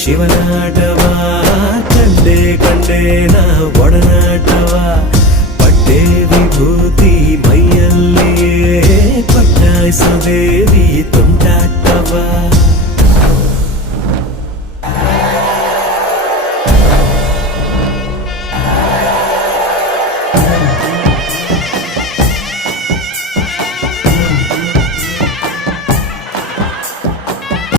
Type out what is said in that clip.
ಶಿವನಾಟವ ಕಂಡೆ ಕಂಡೆ ನಾ ಒಡನಾಟವ ಪಟ್ಟೆ ವಿಭೂತಿ ಮೈಯಲ್ಲಿಯೇ ಪಟ್ಟಾಯಿಸೋ ದೇವಿ ತುಂಟಾಟವ